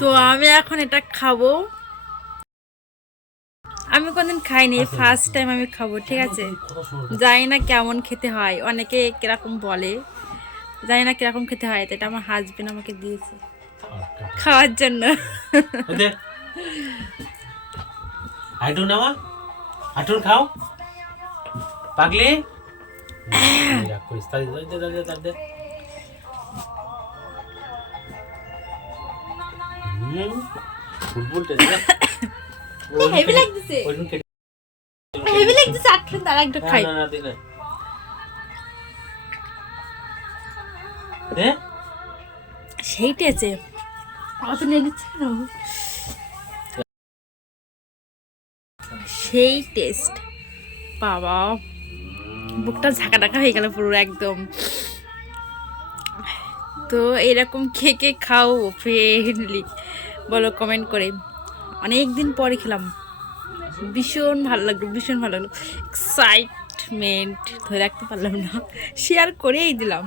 তো আমি এখন এটা খাবো। আমি কোনদিন খাইনি, ফার্স্ট টাইম আমি খাবো, ঠিক আছে। জানি না কেমন খেতে হয়, অনেকে কিরকম বলে, জানি না কিরকম খেতে হয়। তো এটা আমার হাজবেন্ড আমাকে দিয়েছে খাওয়ার জন্য। হাঁটুন নেওয়া, হাঁটুন খাও পাগলি। রাগ করিস, তাদের ফুটবলটা হেভি লাগতেছে, হেভি লাগতেছে। আটটা তার একটা খাই। না দিলে দে সেই টেস্টে অত নিয়ে নিচ্ছে না, সেই টেস্ট। বাবা, বুকটা ঝাঁকা ঢাকা হয়ে গেল পুরো একদম। তো এরকম কে কে খাও ফ্রেন্ডলি বলো কমেন্ট করে। অনেক দিন পরে খেলাম, ভীষণ ভালো লাগলো, ভীষণ ভালো লাগলো। এক্সাইটমেন্ট ধরে রাখতে পারলাম না, শেয়ার করেই দিলাম।